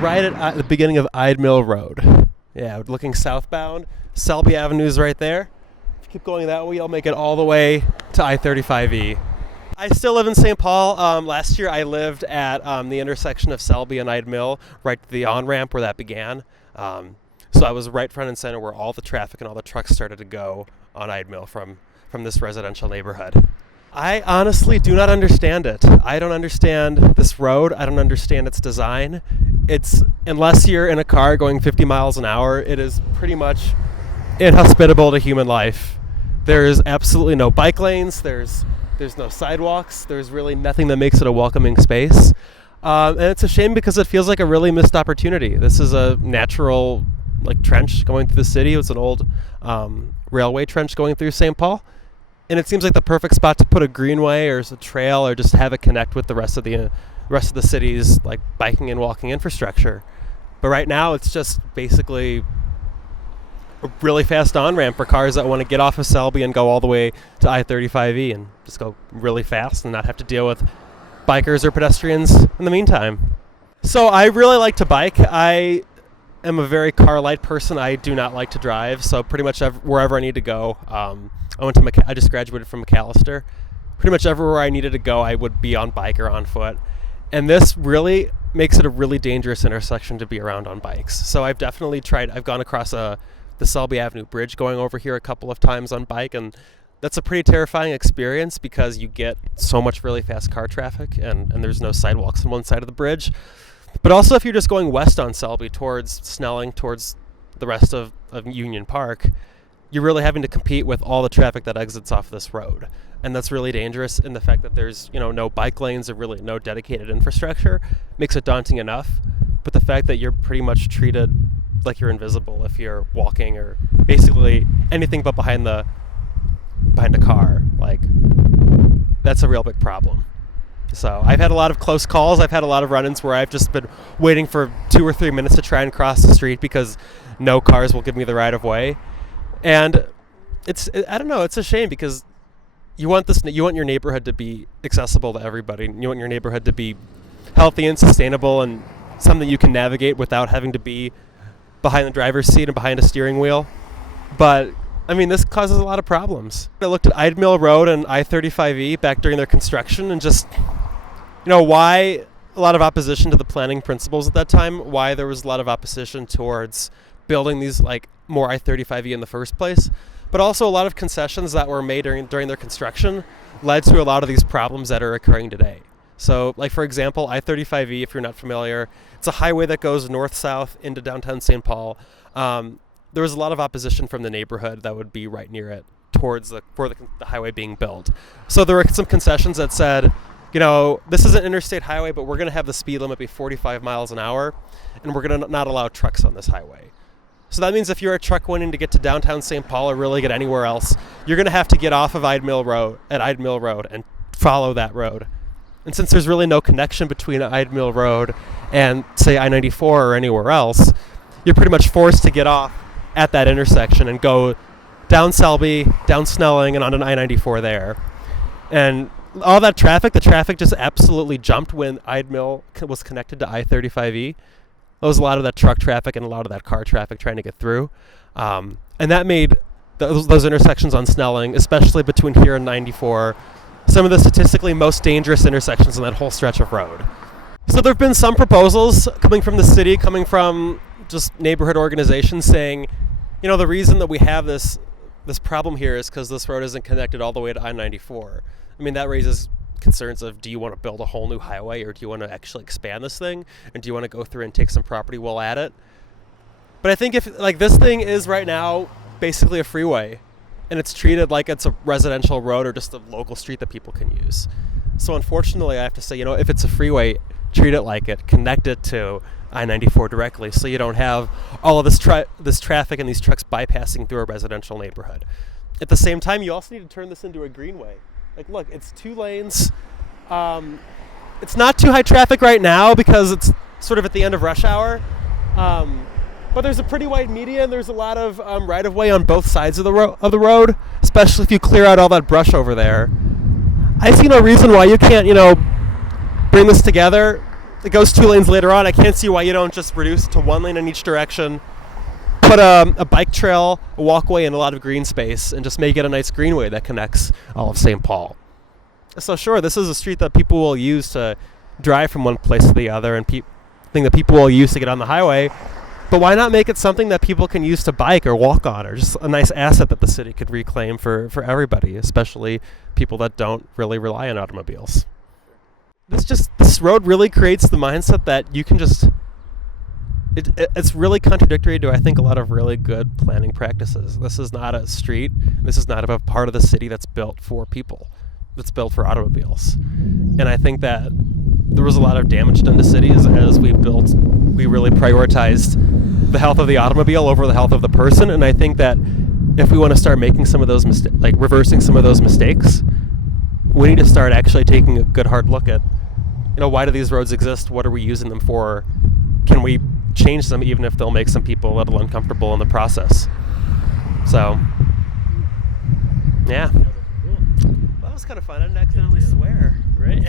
right at the beginning of Ide Mill Road. Yeah, looking southbound. Selby Avenue is right there. If you keep going that way, you'll make it all the way to I-35E. I still live in St. Paul. Last year I lived at the intersection of Selby and Ide Mill, right to the on-ramp where that began. So I was right front and center where all the traffic and all the trucks started to go on Ide Mill from this residential neighborhood. I honestly do not understand it. I don't understand this road. I don't understand its design. Unless you're in a car going 50 miles an hour, it is pretty much inhospitable to human life. There's absolutely no bike lanes. There's no sidewalks. There's really nothing that makes it a welcoming space. And it's a shame because it feels like a really missed opportunity. This is a natural trench going through the city. It's an old railway trench going through St. Paul. And it seems like the perfect spot to put a greenway or a trail or just have it connect with the rest of the city's biking and walking infrastructure. But right now it's just basically a really fast on-ramp for cars that want to get off of Selby and go all the way to I-35E and just go really fast and not have to deal with bikers or pedestrians in the meantime. So I really like to bike. I am a very car light person. I do not like to drive, so pretty much wherever I need to go. I just graduated from McAllister. Pretty much everywhere I needed to go, I would be on bike or on foot. And this really makes it a really dangerous intersection to be around on bikes. So I've definitely tried. I've gone across the Selby Avenue Bridge going over here a couple of times on bike, and that's a pretty terrifying experience because you get so much really fast car traffic and there's no sidewalks on one side of the bridge. But also if you're just going west on Selby towards Snelling, towards the rest of Union Park, you're really having to compete with all the traffic that exits off this road. And that's really dangerous in the fact that there's, no bike lanes or really no dedicated infrastructure makes it daunting enough. But the fact that you're pretty much treated like you're invisible if you're walking or basically anything but behind the car, that's a real big problem. So I've had a lot of close calls. I've had a lot of run-ins where I've just been waiting for 2 or 3 minutes to try and cross the street because no cars will give me the right of way. And I don't know, it's a shame because you want your neighborhood to be accessible to everybody. And you want your neighborhood to be healthy and sustainable and something you can navigate without having to be behind the driver's seat and behind a steering wheel. But this causes a lot of problems. I looked at Ide Mill Road and I-35E back during their construction and just, why a lot of opposition to the planning principles at that time, why there was a lot of opposition towards building these more I-35E in the first place, but also a lot of concessions that were made during their construction led to a lot of these problems that are occurring today. So, for example, I-35E, if you're not familiar, it's a highway that goes north-south into downtown St. Paul. There was a lot of opposition from the neighborhood that would be right near it towards the highway being built. So there were some concessions that said, this is an interstate highway, but we're going to have the speed limit be 45 miles an hour, and we're going to not allow trucks on this highway. So that means if you're a truck wanting to get to downtown St. Paul or really get anywhere else, you're going to have to get off of Ide Mill Road and follow that road. And since there's really no connection between Ide Mill Road and, say, I-94 or anywhere else, you're pretty much forced to get off at that intersection and go down Selby, down Snelling, and on an I-94 there. And all that traffic, the traffic just absolutely jumped when Ide Mill was connected to I-35E. There was a lot of that truck traffic and a lot of that car traffic trying to get through. And that made those intersections on Snelling, especially between here and 94, some of the statistically most dangerous intersections on that whole stretch of road. So there have been some proposals coming from the city, coming from just neighborhood organizations saying, the reason that we have this problem here is because this road isn't connected all the way to I-94. That raises concerns of, do you want to build a whole new highway or do you want to actually expand this thing? And do you want to go through and take some property while at it? But I think if this thing is right now basically a freeway and it's treated like it's a residential road or just a local street that people can use. So unfortunately I have to say, if it's a freeway, treat it like it, connect it to I-94 directly so you don't have all of this traffic and these trucks bypassing through a residential neighborhood. At the same time, you also need to turn this into a greenway. Look, it's 2 lanes. It's not too high traffic right now because it's sort of at the end of rush hour. But there's a pretty wide median. There's a lot of right-of-way on both sides of the road, especially if you clear out all that brush over there. I see no reason why you can't, bring this together, it goes 2 lanes later on. I can't see why you don't just reduce it to 1 lane in each direction. Put a bike trail, a walkway, and a lot of green space, and just make it a nice greenway that connects all of St. Paul. So sure, this is a street that people will use to drive from one place to the other, and thing that people will use to get on the highway. But why not make it something that people can use to bike or walk on, or just a nice asset that the city could reclaim for everybody, especially people that don't really rely on automobiles. This road really creates the mindset that you can just... It's really contradictory to, I think, a lot of really good planning practices. This is not a street. This is not a part of the city that's built for people. That's built for automobiles. And I think that there was a lot of damage done to cities as we really prioritized the health of the automobile over the health of the person. And I think that if we want to start making some of those reversing some of those mistakes, we need to start actually taking a good hard look at, why do these roads exist? What are we using them for? Can we change them even if they'll make some people a little uncomfortable in the process? So, yeah. Well, that was kind of fun. I didn't accidentally swear. Right?